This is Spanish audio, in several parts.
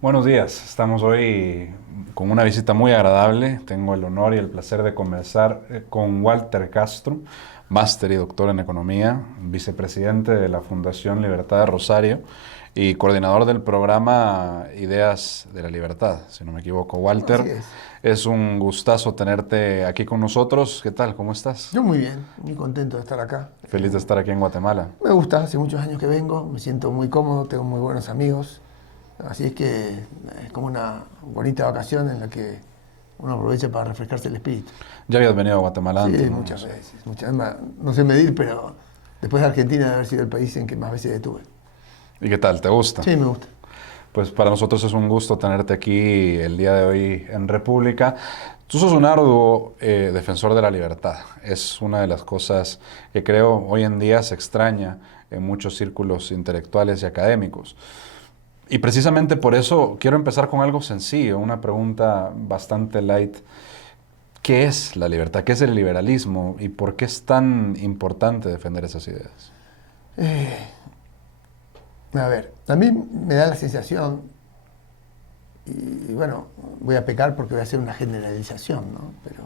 Buenos días, estamos hoy con una visita muy agradable. Tengo el honor y el placer de conversar con Walter Castro, máster y doctor en economía, vicepresidente de la Fundación Libertad de Rosario y coordinador del programa Ideas de la Libertad, si no me equivoco. Así Walter, es. es un gustazo tenerte aquí con nosotros. ¿Qué tal? ¿Cómo estás? Yo muy bien, muy contento de estar acá. Feliz de estar aquí en Guatemala. Me gusta, hace muchos años que vengo, me siento muy cómodo, tengo muy buenos amigos. Así es que es como una bonita vacación en la que uno aprovecha para refrescarse el espíritu. Ya habías venido a Guatemala Sí, antes, ¿no? muchas veces. No sé medir, pero después de Argentina debe haber sido el país en que más veces estuve. ¿Y qué tal? ¿Te gusta? Sí, me gusta. Pues para nosotros es un gusto tenerte aquí el día de hoy en República. Tú sos un arduo defensor de la libertad. Es una de las cosas que creo hoy en día se extraña en muchos círculos intelectuales y académicos. Y precisamente por eso quiero empezar con algo sencillo, una pregunta bastante light. ¿Qué es la libertad? ¿Qué es el liberalismo? ¿Y por qué es tan importante defender esas ideas? Eh, a ver, a mí me da la sensación, y bueno, voy a pecar porque voy a hacer una generalización, ¿no? Pero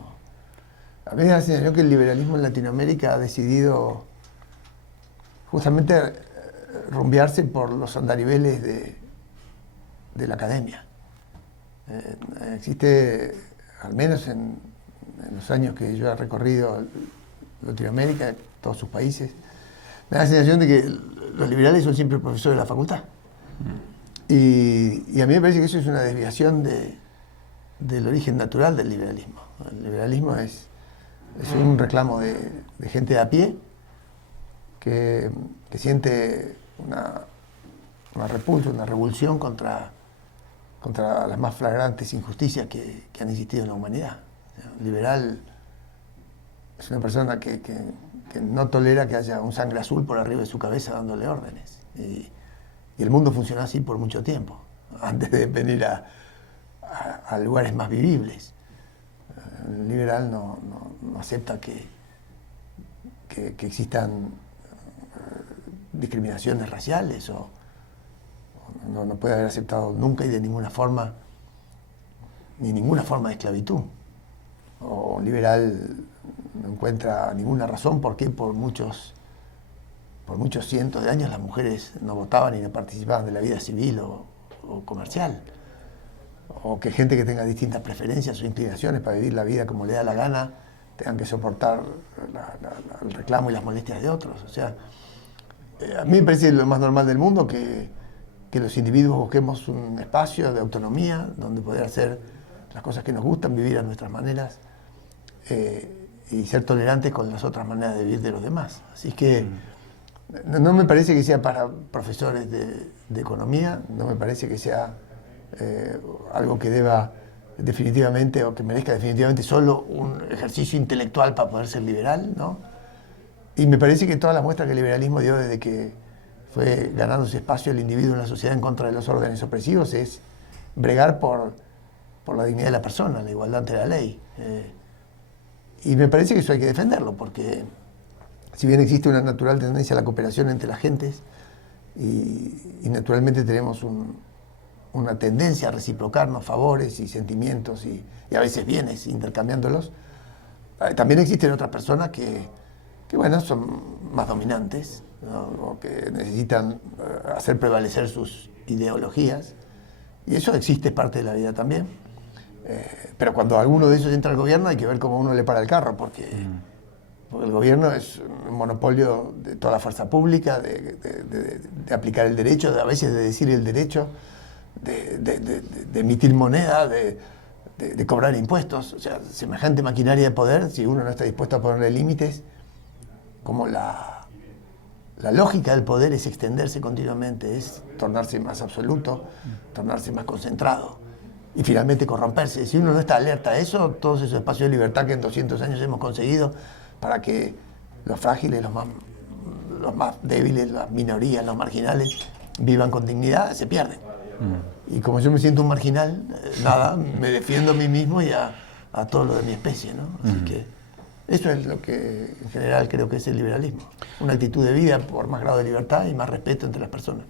a mí me da la sensación que el liberalismo en Latinoamérica ha decidido justamente rumbearse por los andariveles de la academia. Existe, al menos en los años que yo he recorrido Latinoamérica, todos sus países, me da la sensación de que los liberales son siempre profesores de la facultad. Y a mí me parece que eso es una desviación del origen natural del liberalismo. El liberalismo es un reclamo de gente de a pie que siente una repulsa, una revulsión contra las más flagrantes injusticias que han existido en la humanidad. O sea, un liberal es una persona que no tolera que haya un sangre azul por arriba de su cabeza dándole órdenes. Y el mundo funcionó así por mucho tiempo, antes de venir a lugares más vivibles. El liberal no acepta que existan discriminaciones raciales o no puede haber aceptado nunca y de ninguna forma ni ninguna forma de esclavitud. O un liberal no encuentra ninguna razón por qué por muchos cientos de años las mujeres no votaban y no participaban de la vida civil o comercial. O que gente que tenga distintas preferencias o inclinaciones para vivir la vida como le da la gana tengan que soportar el reclamo y las molestias de otros. O sea, a mí me parece lo más normal del mundo que los individuos busquemos un espacio de autonomía donde poder hacer las cosas que nos gustan, vivir a nuestras maneras y ser tolerantes con las otras maneras de vivir de los demás. Así que no me parece que sea para profesores de economía, no me parece que sea algo que deba definitivamente o que merezca definitivamente solo un ejercicio intelectual para poder ser liberal, ¿no? Y me parece que toda la muestra que el liberalismo dio desde que fue ganándose espacio el individuo en la sociedad en contra de los órdenes opresivos es bregar por la dignidad de la persona, la igualdad ante la ley. Y me parece que eso hay que defenderlo, porque si bien existe una natural tendencia a la cooperación entre las gentes y naturalmente tenemos una tendencia a reciprocarnos favores y sentimientos y a veces bienes intercambiándolos, también existen otras personas que bueno, son más dominantes, ¿no? O que necesitan hacer prevalecer sus ideologías, y eso existe, es parte de la vida también. Pero cuando alguno de ellos entra al gobierno hay que ver cómo uno le para el carro, porque el gobierno es un monopolio de toda la fuerza pública, de aplicar el derecho, a veces de decir el derecho, de emitir moneda, de cobrar impuestos. O sea, semejante maquinaria de poder, si uno no está dispuesto a ponerle límites, como la lógica del poder es extenderse continuamente, es tornarse más absoluto, tornarse más concentrado y finalmente corromperse. Si uno no está alerta a eso, todos esos espacios de libertad que en 200 años hemos conseguido para que los frágiles, los más débiles, las minorías, los marginales vivan con dignidad, se pierden. Y como yo me siento un marginal, nada, me defiendo a mí mismo y a todo lo de mi especie, ¿no? Así que eso es lo que en general creo que es el liberalismo. Una actitud de vida por más grado de libertad y más respeto entre las personas.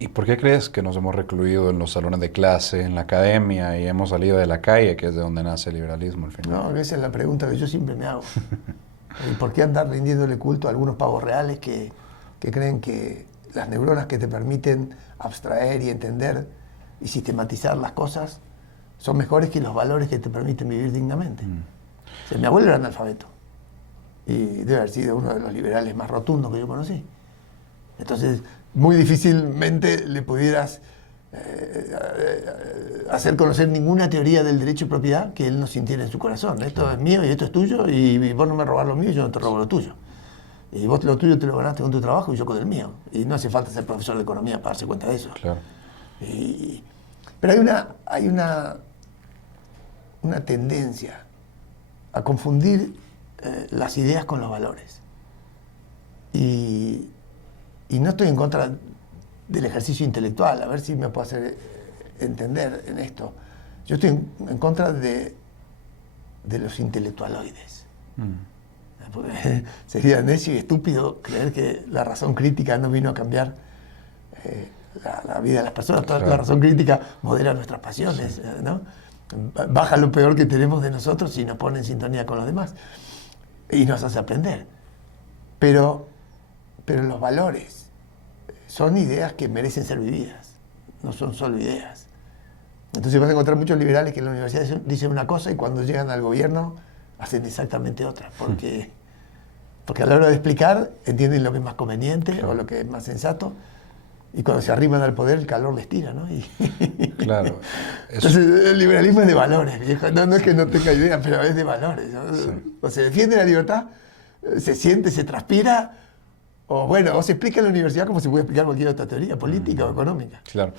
¿Y por qué crees que nos hemos recluido en los salones de clase, en la academia y hemos salido de la calle, que es de donde nace el liberalismo al final? No, esa es la pregunta que yo siempre me hago. ¿Y por qué andar rindiéndole culto a algunos pavos reales que creen que las neuronas que te permiten abstraer y entender y sistematizar las cosas son mejores que los valores que te permiten vivir dignamente? O sea, mi abuelo era analfabeto y debe haber sido uno de los liberales más rotundos que yo conocí. Entonces, muy difícilmente le pudieras hacer conocer ninguna teoría del derecho de propiedad que él no sintiera en su corazón. Esto es mío y esto es tuyo, y vos no me robás lo mío y yo no te robo lo tuyo. Y vos lo tuyo te lo ganaste con tu trabajo y yo con el mío. Y no hace falta ser profesor de economía para darse cuenta de eso. Claro. Pero hay una tendencia a confundir las ideas con los valores. Y no estoy en contra del ejercicio intelectual, a ver si me puedo hacer entender en esto. Yo estoy en contra de los intelectualoides. Porque sería necio y estúpido creer que la razón crítica no vino a cambiar la vida de las personas. Claro. La razón crítica modera nuestras pasiones, sí, ¿no? Baja lo peor que tenemos de nosotros y nos pone en sintonía con los demás y nos hace aprender. Pero los valores son ideas que merecen ser vividas, no son solo ideas. Entonces vas a encontrar muchos liberales que en la universidad dicen una cosa y cuando llegan al gobierno hacen exactamente otra, porque a la hora de explicar entienden lo que es más conveniente, claro, o lo que es más sensato, y cuando se arriman al poder el calor les tira, ¿no? Claro. Entonces el liberalismo es de valores, viejo. No es que no tenga idea, pero es de valores, ¿no? Sí. O se defiende la libertad, se siente, se transpira, o se explica en la universidad como se puede explicar cualquier otra teoría política o económica. Claro.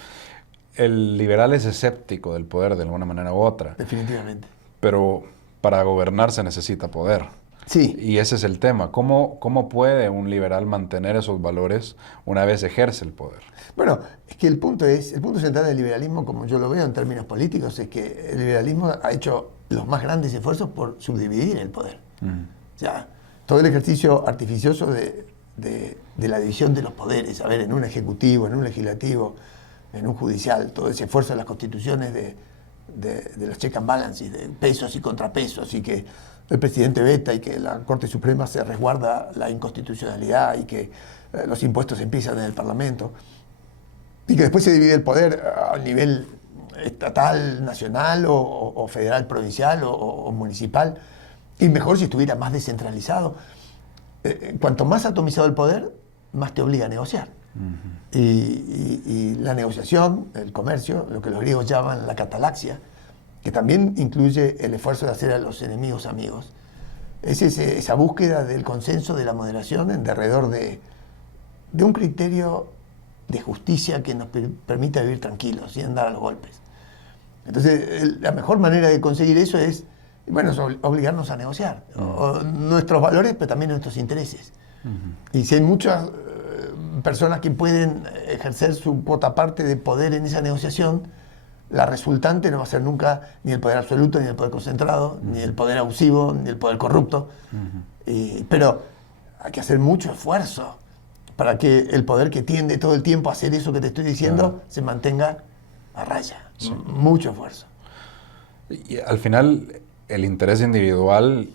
El liberal es escéptico del poder de alguna manera u otra. Definitivamente. Pero para gobernar se necesita poder. Sí. Y ese es el tema. ¿Cómo puede un liberal mantener esos valores una vez ejerce el poder? Bueno, es que el punto central del liberalismo, como yo lo veo en términos políticos, es que el liberalismo ha hecho los más grandes esfuerzos por subdividir el poder. O sea, todo el ejercicio artificioso de la división de los poderes, a ver, en un ejecutivo, en un legislativo, en un judicial, todo ese esfuerzo de las constituciones de los check and balances, de pesos y contrapesos, y que el presidente veta y que la Corte Suprema se resguarda la inconstitucionalidad y que los impuestos empiezan en el Parlamento y que después se divide el poder a nivel estatal, nacional o federal, provincial o municipal, y mejor si estuviera más descentralizado. Cuanto más atomizado el poder, más te obliga a negociar. Uh-huh. Y la negociación, el comercio, lo que los griegos llaman la catalaxia, que también incluye el esfuerzo de hacer a los enemigos amigos, es esa búsqueda del consenso, de la moderación en derredor de un criterio de justicia que nos permita vivir tranquilos, sin andar a los golpes. Entonces, la mejor manera de conseguir eso es, bueno, obligarnos a negociar nuestros valores, pero también nuestros intereses. Uh-huh. Y si hay muchas personas que pueden ejercer su cuota parte de poder en esa negociación, la resultante no va a ser nunca ni el poder absoluto, ni el poder concentrado, uh-huh, ni el poder abusivo, ni el poder corrupto. Uh-huh. Pero hay que hacer mucho esfuerzo para que el poder que tiende todo el tiempo a hacer eso que te estoy diciendo se mantenga a raya. Sí. Mucho esfuerzo. Y al final, el interés individual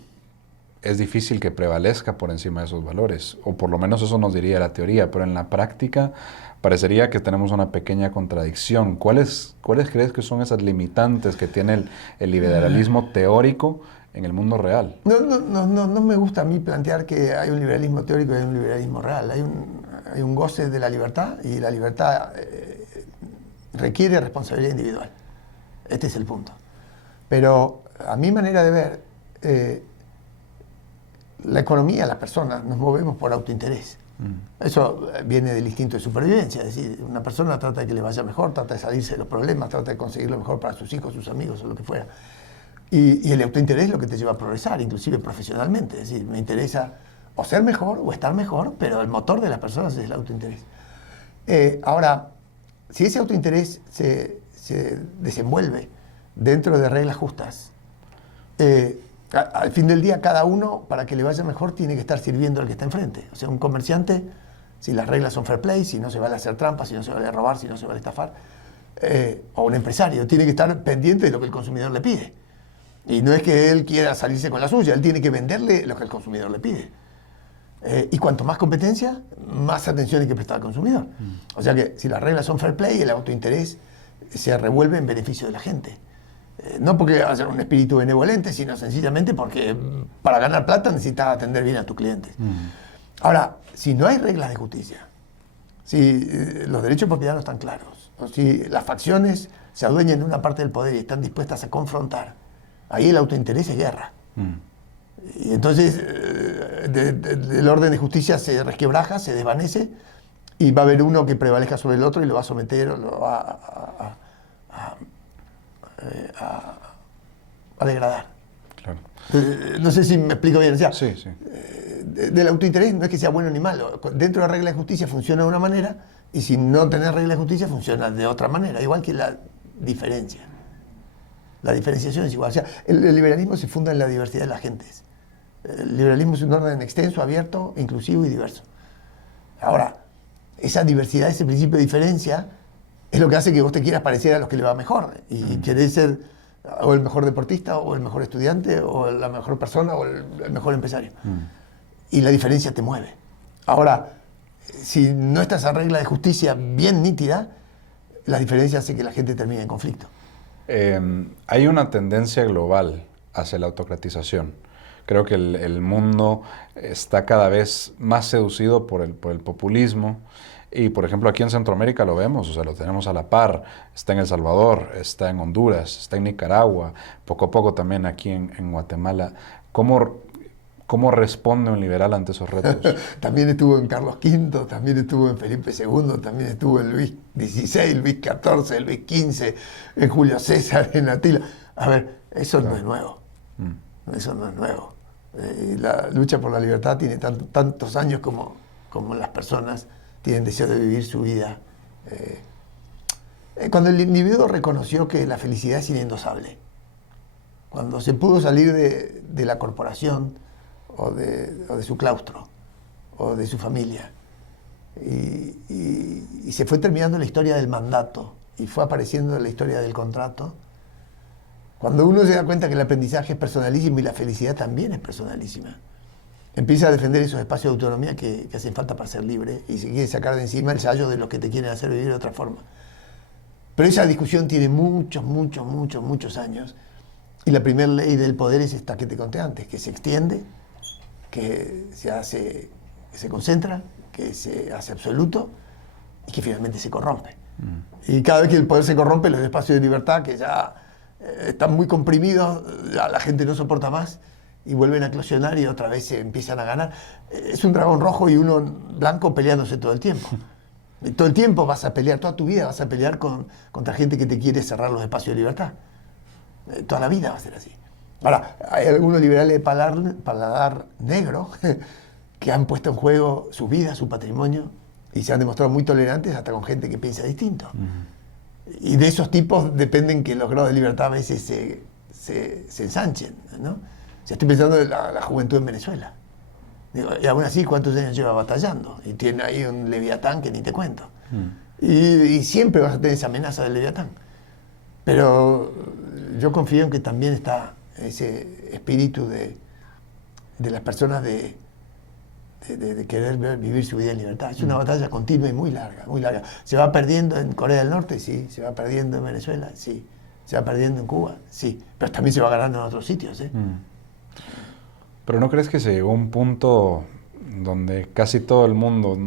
es difícil que prevalezca por encima de esos valores, o por lo menos eso nos diría la teoría, pero en la práctica parecería que tenemos una pequeña contradicción. ¿Cuáles crees que son esas limitantes que tiene el liberalismo teórico en el mundo real? No me gusta a mí plantear que hay un liberalismo teórico y hay un liberalismo real. Hay un goce de la libertad, y la libertad requiere responsabilidad individual. Este es el punto. Pero a mi manera de ver, la economía, las personas, nos movemos por autointerés. Eso viene del instinto de supervivencia, es decir, una persona trata de que le vaya mejor, trata de salirse de los problemas, trata de conseguir lo mejor para sus hijos, sus amigos o lo que fuera. Y el autointerés es lo que te lleva a progresar, inclusive profesionalmente. Es decir, me interesa o ser mejor o estar mejor, pero el motor de las personas es el autointerés. Ahora, si ese autointerés se desenvuelve dentro de reglas justas, al fin del día, cada uno, para que le vaya mejor, tiene que estar sirviendo al que está enfrente. O sea, un comerciante si las reglas son fair play, si no se vale hacer trampas, si no se vale robar, si no se vale estafar. O un empresario tiene que estar pendiente de lo que el consumidor le pide. Y no es que él quiera salirse con la suya, él tiene que venderle lo que el consumidor le pide. Y cuanto más competencia, más atención hay que prestar al consumidor. O sea que si las reglas son fair play, el autointerés se revuelve en beneficio de la gente. No porque haya un espíritu benevolente, sino sencillamente porque para ganar plata necesitas atender bien a tus clientes. Ahora, si no hay reglas de justicia, si los derechos de propiedad no están claros, o si las facciones se adueñan de una parte del poder y están dispuestas a confrontar, ahí el autointerés es guerra. Y entonces el orden de justicia se resquebraja, se desvanece, y va a haber uno que prevalezca sobre el otro y lo va a someter, o lo va a degradar. Claro. No sé si me explico bien. O sea, Sí, sí. Del autointerés no es que sea bueno ni malo. Dentro de la regla de justicia funciona de una manera, y si no tenés regla de justicia funciona de otra manera, igual que la diferencia. La diferenciación es igual. O sea, el liberalismo se funda en la diversidad de las gentes. El liberalismo es un orden extenso, abierto, inclusivo y diverso. Ahora, esa diversidad, ese principio de diferencia, es lo que hace que vos te quieras parecer a los que le va mejor. Y querés ser o el mejor deportista, o el mejor estudiante, o la mejor persona, o el mejor empresario. Y la diferencia te mueve. Ahora, si no está esa regla de justicia bien nítida, la diferencia hace que la gente termine en conflicto. Hay una tendencia global hacia la autocratización. Creo que el mundo está cada vez más seducido por el populismo. Y, por ejemplo, aquí en Centroamérica lo vemos, o sea, lo tenemos a la par. Está en El Salvador, está en Honduras, está en Nicaragua, poco a poco también aquí en Guatemala. ¿Cómo responde un liberal ante esos retos? También estuvo en Carlos V, también estuvo en Felipe II, también estuvo en Luis XVI, Luis XIV, Luis XV, en Julio César, en Atila. A ver, eso no es nuevo. Eso no es nuevo. La lucha por la libertad tiene tantos años como las personas tienen deseo de vivir su vida. Cuando el individuo reconoció que la felicidad es inendosable, cuando se pudo salir de la corporación, o de su claustro, o de su familia, y se fue terminando la historia del mandato, y fue apareciendo la historia del contrato, cuando uno se da cuenta que el aprendizaje es personalísimo y la felicidad también es personalísima, empieza a defender esos espacios de autonomía que hacen falta para ser libre, y se quiere sacar de encima el sallo de los que te quieren hacer vivir de otra forma. Pero esa discusión tiene muchos años, y la primera ley del poder es esta que te conté antes, que se extiende, que se concentra, que se hace absoluto, y que finalmente se corrompe. Y cada vez que el poder se corrompe, los espacios de libertad, que ya están muy comprimidos, ya la gente no soporta más, y vuelven a eclosionar y otra vez se empiezan a ganar. Es un dragón rojo y uno blanco peleándose todo el tiempo. Y todo el tiempo vas a pelear, toda tu vida vas a pelear contra gente que te quiere cerrar los espacios de libertad. Toda la vida va a ser así. Ahora, hay algunos liberales de paladar negro que han puesto en juego su vida, su patrimonio, y se han demostrado muy tolerantes hasta con gente que piensa distinto. Y de esos tipos dependen que los grados de libertad a veces se ensanchen, ¿no? O sea, estoy pensando en la juventud en Venezuela. Digo, y aún así, ¿cuántos años lleva batallando? Y tiene ahí un leviatán que ni te cuento. Y siempre vas a tener esa amenaza del leviatán. Pero yo confío en que también está ese espíritu de las personas de querer vivir su vida en libertad. Es una batalla continua y muy larga, muy larga. ¿Se va perdiendo en Corea del Norte? Sí. ¿Se va perdiendo en Venezuela? Sí. ¿Se va perdiendo en Cuba? Sí. Pero también se va ganando en otros sitios, ¿eh? ¿Pero no crees que se llegó a un punto donde casi todo el mundo,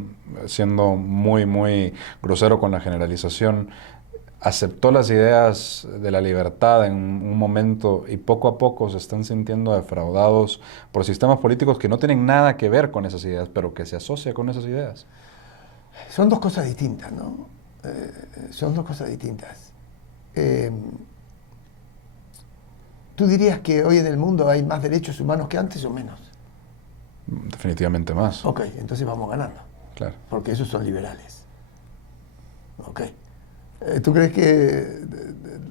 siendo muy grosero con la generalización, aceptó las ideas de la libertad en un momento y poco a poco se están sintiendo defraudados por sistemas políticos que no tienen nada que ver con esas ideas, pero que se asocia con esas ideas? Son dos cosas distintas, ¿no? Son dos cosas distintas. ¿Tú dirías que hoy en el mundo hay más derechos humanos que antes o menos? Definitivamente más. Ok, entonces vamos ganando. Claro. Porque esos son liberales. Ok. ¿Tú crees que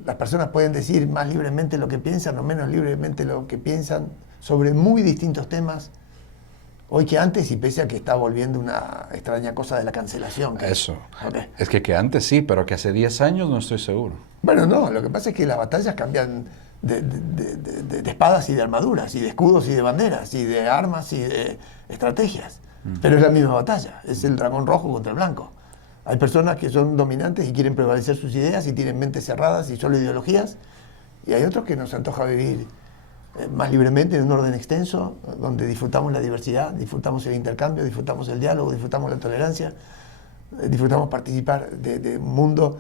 las personas pueden decir más libremente lo que piensan o menos libremente lo que piensan sobre muy distintos temas hoy que antes, y pese a que está volviendo una extraña cosa de la cancelación. Eso. Okay. Es que antes sí, pero que hace 10 años no estoy seguro. Bueno, no, lo que pasa es que las batallas cambian de espadas y de armaduras, y de escudos y de banderas, y de armas y de estrategias. Pero es la misma batalla, es el dragón rojo contra el blanco. Hay personas que son dominantes y quieren prevalecer sus ideas y tienen mentes cerradas y solo ideologías, y hay otros que nos antoja vivir más libremente en un orden extenso, donde disfrutamos la diversidad, disfrutamos el intercambio, disfrutamos el diálogo, disfrutamos la tolerancia, disfrutamos participar de un mundo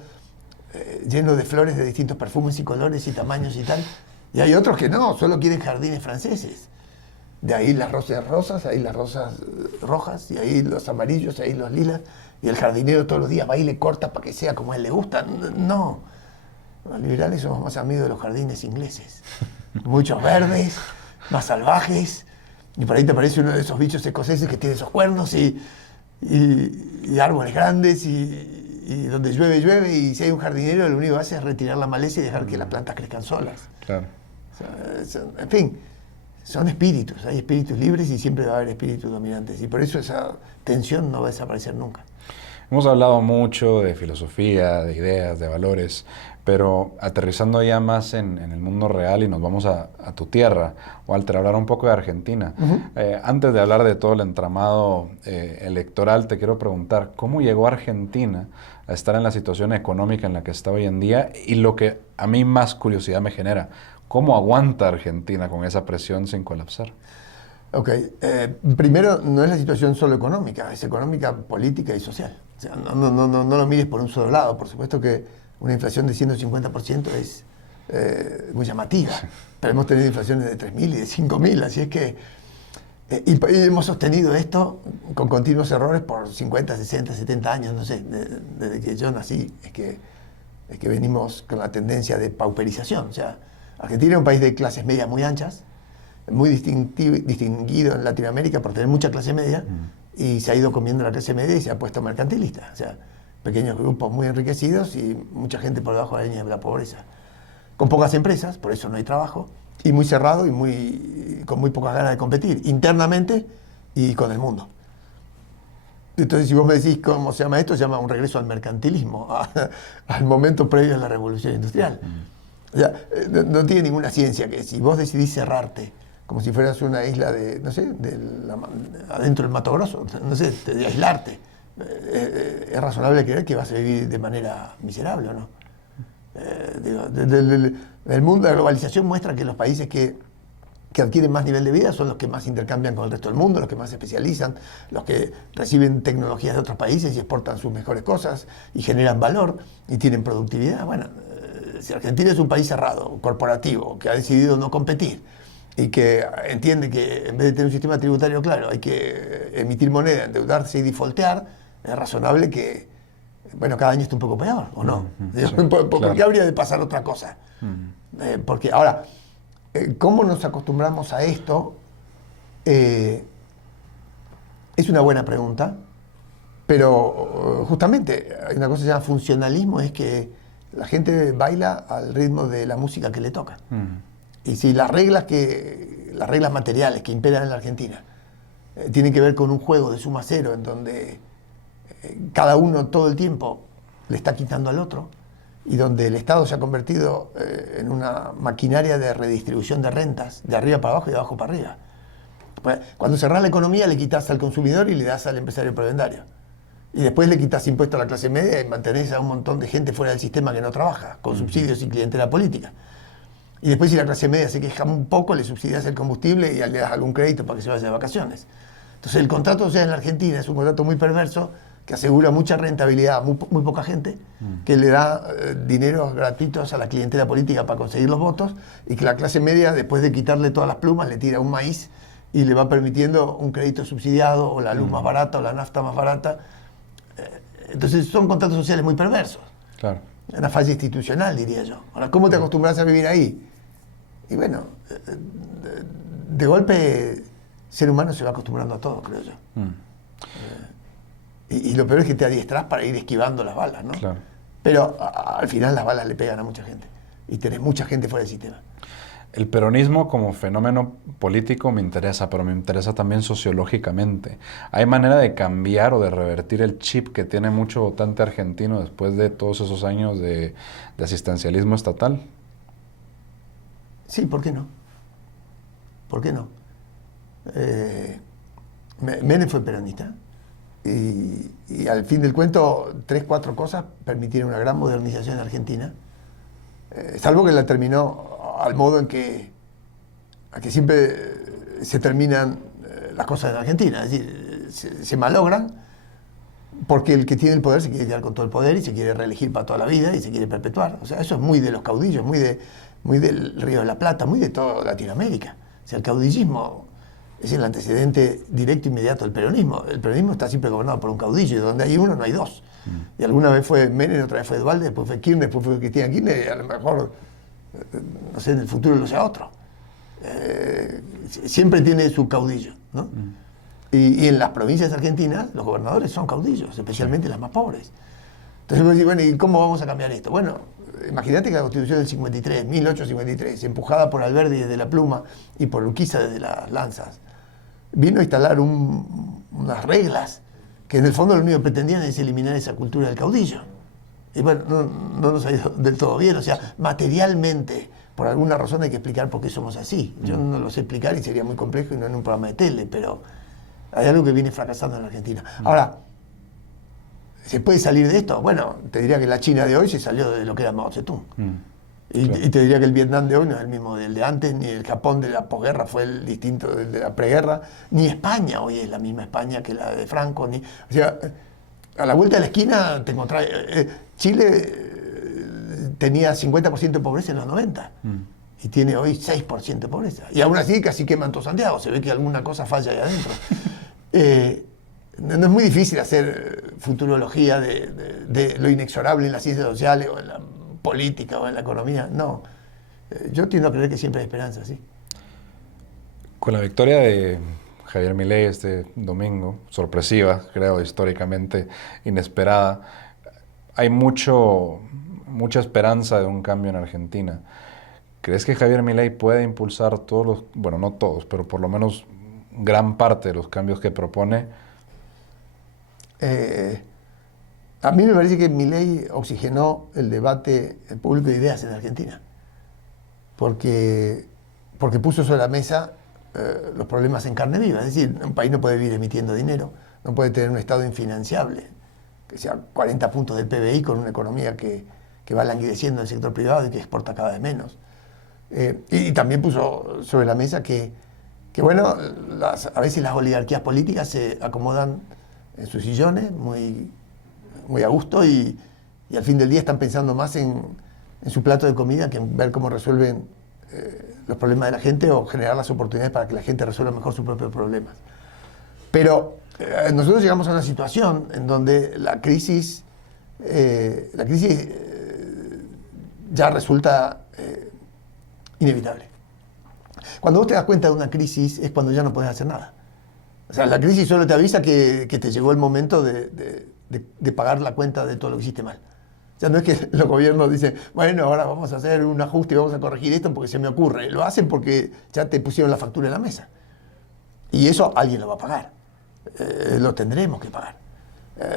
lleno de flores de distintos perfumes y colores y tamaños y tal. Y hay otros que no, solo quieren jardines franceses. De ahí las rosas rosas, ahí las rosas rojas, y ahí los amarillos, ahí los lilas. Y el jardinero todos los días va y le corta para que sea como a él le gusta. No, los liberales somos más amigos de los jardines ingleses. Muchos verdes, más salvajes. Y por ahí te aparece uno de esos bichos escoceses que tiene esos cuernos y árboles grandes y donde llueve, llueve, y si hay un jardinero lo único que hace es retirar la maleza y dejar que las plantas crezcan solas. Claro. O sea, en fin, son espíritus, hay espíritus libres y siempre va a haber espíritus dominantes, y por eso esa tensión no va a desaparecer nunca. Hemos hablado mucho de filosofía, de ideas, de valores, pero aterrizando ya más en el mundo real y nos vamos a tu tierra, Walter, a hablar un poco de Argentina. Antes de hablar de todo el entramado electoral, te quiero preguntar, ¿cómo llegó Argentina a estar en la situación económica en la que está hoy en día? Y lo que a mí más curiosidad me genera, ¿cómo aguanta Argentina con esa presión sin colapsar? Ok, primero no es la situación solo económica, es económica, política y social. O sea, no lo mires por un solo lado. Por supuesto que una inflación de 150% es muy llamativa, pero hemos tenido inflaciones de 3.000 y de 5.000, así es que y hemos sostenido esto con continuos errores por 50, 60, 70 años, no sé, desde que yo nací, es que venimos con la tendencia de pauperización. O sea, Argentina es un país de clases medias muy anchas, muy distinguido en Latinoamérica por tener mucha clase media, y se ha ido comiendo la clase media y se ha puesto mercantilista. O sea, pequeños grupos muy enriquecidos y mucha gente por debajo de la línea de la pobreza. Con pocas empresas, por eso no hay trabajo, y muy cerrado y con muy pocas ganas de competir, internamente y con el mundo. Entonces, si vos me decís cómo se llama esto, se llama un regreso al mercantilismo, al momento previo a la revolución industrial. O sea, no tiene ninguna ciencia que si vos decidís cerrarte, como si fueras una isla de, no sé, adentro del Mato Grosso, no sé, de aislarte, es razonable creer que vas a vivir de manera miserable, ¿o no? El mundo de la globalización muestra que los países que adquieren más nivel de vida son los que más intercambian con el resto del mundo, los que más se especializan, los que reciben tecnologías de otros países y exportan sus mejores cosas y generan valor y tienen productividad. Bueno, si Argentina es un país cerrado, corporativo, que ha decidido no competir y que entiende que en vez de tener un sistema tributario claro hay que emitir moneda, endeudarse y defaultear, es razonable que, bueno, cada año esté un poco peor, ¿o no? Sí, ¿Por qué habría de pasar otra cosa? Porque ahora, ¿cómo nos acostumbramos a esto? Es una buena pregunta, pero justamente hay una cosa que se llama funcionalismo, es que la gente baila al ritmo de la música que le toca. Y si las reglas materiales que imperan en la Argentina tienen que ver con un juego de suma cero en donde cada uno todo el tiempo le está quitando al otro, y donde el Estado se ha convertido en una maquinaria de redistribución de rentas, de arriba para abajo y de abajo para arriba. Pues, cuando cerrás la economía le quitas al consumidor y le das al empresario prebendario. Y después le quitas impuestos a la clase media y mantenés a un montón de gente fuera del sistema que no trabaja, con subsidios y clientela política. Y después, si la clase media se queja un poco, le subsidias el combustible y le das algún crédito para que se vaya de vacaciones. Entonces el contrato social en la Argentina es un contrato muy perverso que asegura mucha rentabilidad a muy poca gente, que le da dineros gratuitos a la clientela política para conseguir los votos, y que la clase media, después de quitarle todas las plumas, le tira un maíz y le va permitiendo un crédito subsidiado o la luz más barata o la nafta más barata. Entonces son contratos sociales muy perversos. Claro. Una falla institucional, diría yo. Ahora, ¿cómo te acostumbras a vivir ahí? Y bueno, de golpe, el ser humano se va acostumbrando a todo, creo yo. Y lo peor es que te adiestras para ir esquivando las balas, ¿no? Claro. Pero al final las balas le pegan a mucha gente. Y tenés mucha gente fuera del sistema. El peronismo como fenómeno político me interesa, pero me interesa también sociológicamente. ¿Hay manera de cambiar o de revertir el chip que tiene mucho votante argentino después de todos esos años de asistencialismo estatal? Sí, ¿por qué no? ¿Por qué no? Menem fue peronista y al fin del cuento 3, 4 cosas permitieron una gran modernización en Argentina, salvo que la terminó al modo en que siempre se terminan las cosas en Argentina, es decir, se malogran porque el que tiene el poder se quiere quedar con todo el poder y se quiere reelegir para toda la vida y se quiere perpetuar. O sea, eso es muy de los caudillos, muy del Río de la Plata, muy de toda Latinoamérica. O sea, el caudillismo es el antecedente directo e inmediato del peronismo. El peronismo está siempre gobernado por un caudillo y donde hay uno no hay dos. Y alguna vez fue Menem, otra vez fue Duhalde, después fue Kirchner, después fue Cristina Kirchner y a lo mejor, no sé, en el futuro lo sea otro. Siempre tiene su caudillo, ¿no? Y en las provincias argentinas los gobernadores son caudillos, especialmente las más pobres. Entonces vos decís, bueno, ¿y cómo vamos a cambiar esto? Bueno, imagínate que la Constitución del 53, 1853, empujada por Alberdi desde la pluma y por Urquiza desde las lanzas, vino a instalar unas reglas que en el fondo lo único que pretendían es eliminar esa cultura del caudillo. Y bueno, no nos ha ido del todo bien, o sea, materialmente, por alguna razón hay que explicar por qué somos así. Yo no lo sé explicar y sería muy complejo y no en un programa de tele, pero hay algo que viene fracasando en la Argentina. Ahora, ¿se puede salir de esto? Bueno, te diría que la China de hoy se salió de lo que era Mao Zedong. Claro. Y te diría que el Vietnam de hoy no es el mismo del de antes, ni el Japón de la posguerra fue el distinto del de la preguerra, ni España hoy es la misma España que la de Franco. O sea, a la vuelta de la esquina te encontrás... Chile tenía 50% de pobreza en los 90 y tiene hoy 6% de pobreza. Y aún así casi queman todo Santiago, se ve que alguna cosa falla ahí adentro. No es muy difícil hacer futurología de lo inexorable en las ciencias sociales o en la política o en la economía, no. Yo tiendo a creer que siempre hay esperanza, sí. Con la victoria de Javier Milei este domingo, sorpresiva, creo, históricamente inesperada, hay mucha esperanza de un cambio en Argentina. ¿Crees que Javier Milei puede impulsar todos los, bueno, no todos, pero por lo menos gran parte de los cambios que propone? A mí me parece que Milei oxigenó el debate público de ideas en Argentina, porque puso sobre la mesa los problemas en carne viva. Es decir, un país no puede vivir emitiendo dinero, no puede tener un Estado infinanciable, que sea 40 puntos del PBI con una economía que va languideciendo en el sector privado y que exporta cada vez menos. Y también puso sobre la mesa que bueno, a veces las oligarquías políticas se acomodan en sus sillones muy a gusto y al fin del día están pensando más en su plato de comida que en ver cómo resuelven los problemas de la gente o generar las oportunidades para que la gente resuelva mejor sus propios problemas. Pero nosotros llegamos a una situación en donde la crisis ya resulta inevitable. Cuando vos te das cuenta de una crisis es cuando ya no podés hacer nada. O sea, la crisis solo te avisa que te llegó el momento de pagar la cuenta de todo lo que hiciste mal. O sea, no es que los gobiernos dicen, bueno, ahora vamos a hacer un ajuste y vamos a corregir esto porque se me ocurre. Lo hacen porque ya te pusieron la factura en la mesa. Y eso alguien lo va a pagar. Lo tendremos que pagar.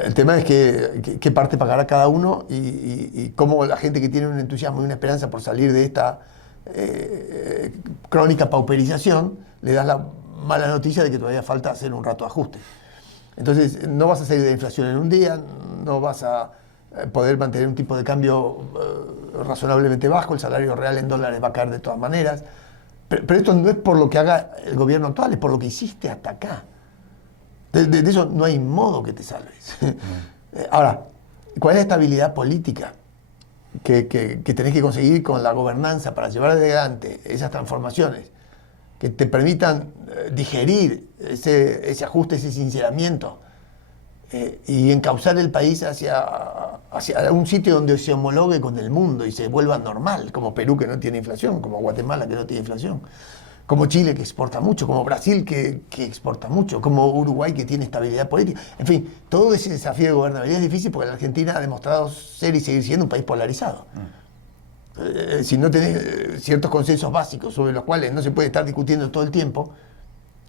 El tema es qué parte pagará cada uno y cómo la gente que tiene un entusiasmo y una esperanza por salir de esta crónica pauperización, le das la mala noticia de que todavía falta hacer un rato de ajuste. Entonces, no vas a salir de la inflación en un día, no vas a poder mantener un tipo de cambio razonablemente bajo, el salario real en dólares va a caer de todas maneras. Pero esto no es por lo que haga el gobierno actual, es por lo que hiciste hasta acá. De eso no hay modo que te salves. Ahora, ¿cuál es la estabilidad política que tenés que conseguir con la gobernanza para llevar adelante esas transformaciones que te permitan digerir ese ajuste, ese sinceramiento y encauzar el país hacia un sitio donde se homologue con el mundo y se vuelva normal, como Perú que no tiene inflación, como Guatemala que no tiene inflación, como Chile que exporta mucho, como Brasil que exporta mucho, como Uruguay que tiene estabilidad política. En fin, todo ese desafío de gobernabilidad es difícil porque la Argentina ha demostrado ser y seguir siendo un país polarizado. Si no tenés ciertos consensos básicos sobre los cuales no se puede estar discutiendo todo el tiempo,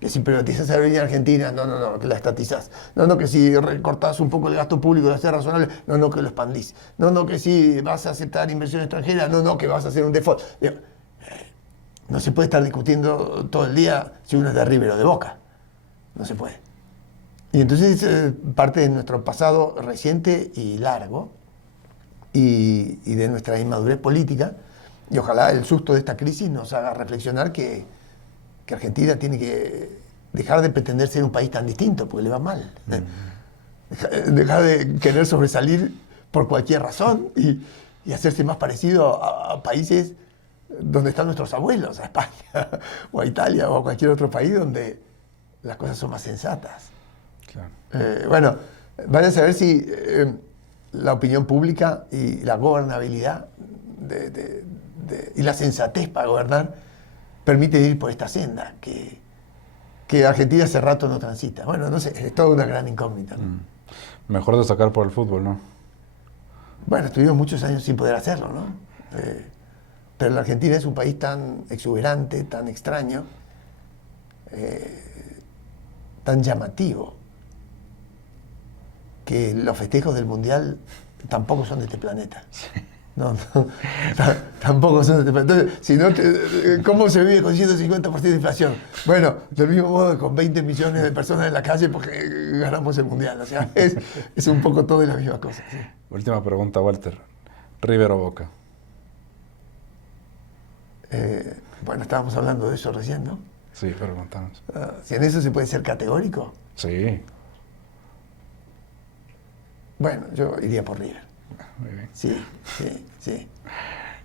que si privatizás la aerolínea argentina, no, que la estatizás. No, que si recortás un poco el gasto público, lo haces razonable, no, que lo expandís. No, que si vas a aceptar inversión extranjera, no, que vas a hacer un default. No se puede estar discutiendo todo el día si uno es de River o de Boca. No se puede. Y entonces parte de nuestro pasado reciente y largo y de nuestra inmadurez política, y ojalá el susto de esta crisis nos haga reflexionar que Argentina tiene que dejar de pretender ser un país tan distinto, porque le va mal. Dejar de querer sobresalir por cualquier razón y hacerse más parecido a países donde están nuestros abuelos, a España o a Italia o a cualquier otro país donde las cosas son más sensatas. Claro. Bueno, van a saber si la opinión pública y la gobernabilidad y la sensatez para gobernar permite ir por esta senda que Argentina hace rato no transita. Bueno, no sé, es toda una gran incógnita, ¿no? Mejor destacar por el fútbol, ¿no? Bueno, estuvimos muchos años sin poder hacerlo, ¿no? Pero la Argentina es un país tan exuberante, tan extraño, tan llamativo, que los festejos del Mundial tampoco son de este planeta. No, tampoco son de este planeta. Entonces, si no, ¿cómo se vive con 150% de inflación? Bueno, del mismo modo que con 20 millones de personas en la calle porque ganamos el Mundial. O sea, es un poco todo de la misma cosa. ¿Sí? Última pregunta, Walter. ¿River o Boca? Bueno, estábamos hablando de eso recién, ¿no? Sí, pero contamos. Si en eso se puede ser categórico. Sí. Bueno, yo iría por River. Muy bien. Sí.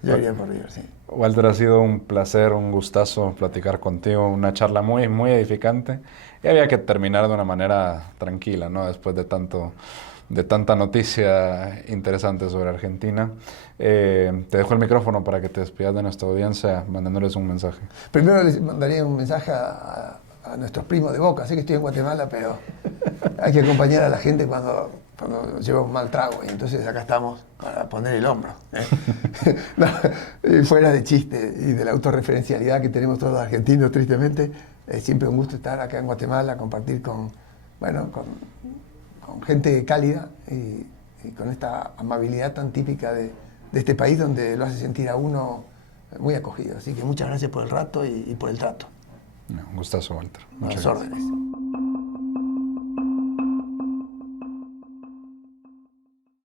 Yo iría por River, sí. Walter, ha sido un placer, un gustazo platicar contigo, una charla muy, muy edificante. Y había que terminar de una manera tranquila, ¿no? Después de tanta noticia interesante sobre Argentina. Te dejo el micrófono para que te despidas de nuestra audiencia, mandándoles un mensaje. Primero les mandaría un mensaje a nuestros primos de Boca. Sé que estoy en Guatemala, pero hay que acompañar a la gente cuando lleva un mal trago. Y entonces acá estamos para poner el hombro. No, fuera de chiste y de la autorreferencialidad que tenemos todos los argentinos, tristemente, es siempre un gusto estar acá en Guatemala, compartir con gente cálida y con esta amabilidad tan típica de este país, donde lo hace sentir a uno muy acogido. Así que muchas gracias por el rato y por el trato. Un gustazo, Walter. A las órdenes.